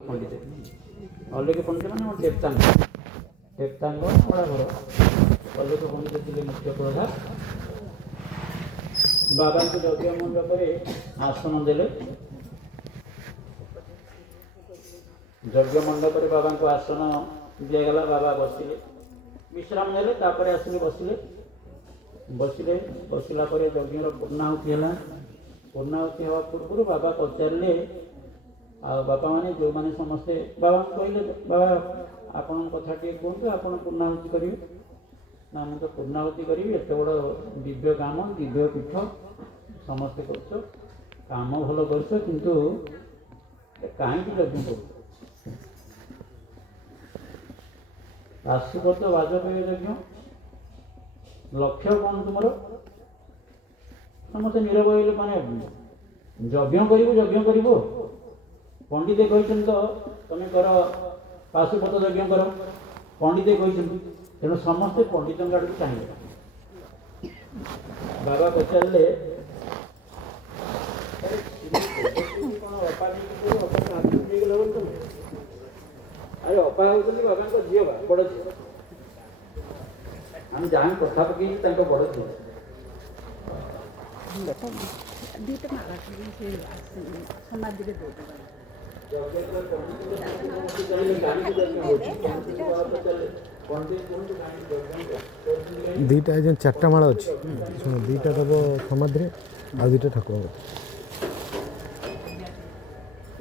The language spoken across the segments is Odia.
ପଣ୍ଡିତ ଅଲେଖ ପଣ୍ଡିତ ମାନେ ମୋ ଦେବତାଙ୍କ ପଡ଼ା ଘର ଅଲେଖ ପଣ୍ଡିତ ଥିଲେ ମୁଖ୍ୟ ପ୍ରଧାନ। ବାବାଙ୍କୁ ଯଜ୍ଞ ମଣ୍ଡପରେ ଆସନ ଦେଲେ। ଯଜ୍ଞ ମଣ୍ଡପରେ ବାବାଙ୍କୁ ଆସନ ଦିଆଗଲା। ବାବା ବସିଲେ, ବିଶ୍ରାମ ନେଲେ। ତାପରେ ଆସିଲେ ବସିଲା ପରେ ଯଜ୍ଞର ପୂର୍ଣ୍ଣାହୁତି ହେଲା। ପୂର୍ଣ୍ଣାହୁତି ହେବା ପୂର୍ବରୁ ବାବା ପଚାରିଲେ, ଆଉ ବାପାମାନେ ଯେଉଁମାନେ ସମସ୍ତେ ବାବାଙ୍କୁ କହିଲେ, ବାବା ଆପଣଙ୍କ କଥା ଟିକେ କୁହନ୍ତୁ, ଆପଣ ପୂର୍ଣ୍ଣାହୁତି କରିବେ ନା? ମୁଁ ତ ପୂର୍ଣ୍ଣାହୁତି କରିବି, ଏତେ ବଡ଼ ଦିବ୍ୟ କାମ, ଦିବ୍ୟ ପୀଠ ସମସ୍ତେ କରୁଛ, କାମ ଭଲ କରୁଛ, କିନ୍ତୁ କାହିଁକି ଯଜ୍ଞ କରୁଛ? ପାଶୁପତ ବାଜପେୟୀ ଯଜ୍ଞ, ଲକ୍ଷ୍ୟ କ'ଣ ତୁମର? ସମସ୍ତେ ନୀରବ ହେଇଗଲେ। ମାନେ ଯଜ୍ଞ କରିବୁ ପଣ୍ଡିତେ କହିଛନ୍ତି ତ ତମେ କର, ପାଶୁପତ ଯଜ୍ଞ କର, ପଣ୍ଡିତେ କହିଛନ୍ତି। ତେଣୁ ସମସ୍ତେ ପଣ୍ଡିତଙ୍କ ଆଡ଼କୁ ଚାହିଁଲେ। ବାବା ପଚାରିଲେ, ଅପା ହେଉଛନ୍ତି ବାବାଙ୍କ ଝିଅ, ବଡ଼ ଝିଅ। ଆମେ ଯାହା କଥା ପକେଇକି ତାଙ୍କ ବଡ଼ ଝିଅ। दुईटा जो चार्टा माला अच्छी शुण, दुईटा दब समाधि आ दुईटा ठाकुर।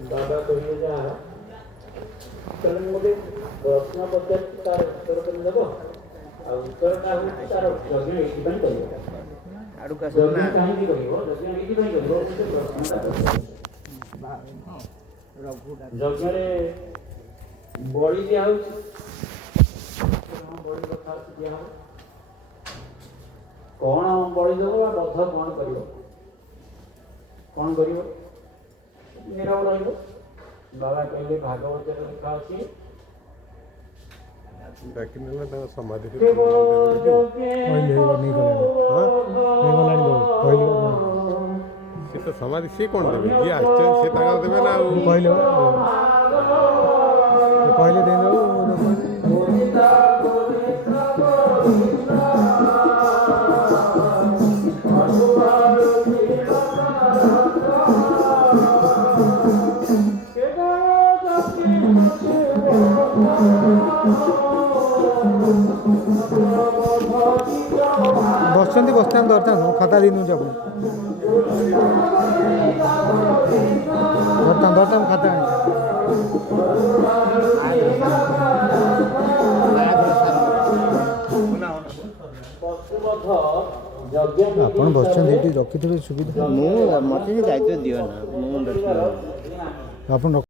बाबा कहले गोटे प्रश्न पचार तार उत्तर तुम देव। उत्तरटा हूँ तार यज्ञ ये कहीं कर यज्ञ बड़ी दिया बड़ी कथा दिया कौन बड़ी देव बध कौन कर नीरव रही। बाबा कहले भागवत लिखा अच्छी समाधि सी कौन देवे जी आश्चर्य से देवे ना कहले दे बसती बसता दरता खाता दी दरता खाता ଆପଣ ବସିଛନ୍ତି ଏଠି ରଖିଥିବେ ସୁବିଧା। ମୁଁ ମୋତେ ଦାୟିତ୍ୱ ଦିଅ ନା, ମୁଁ ଆପଣ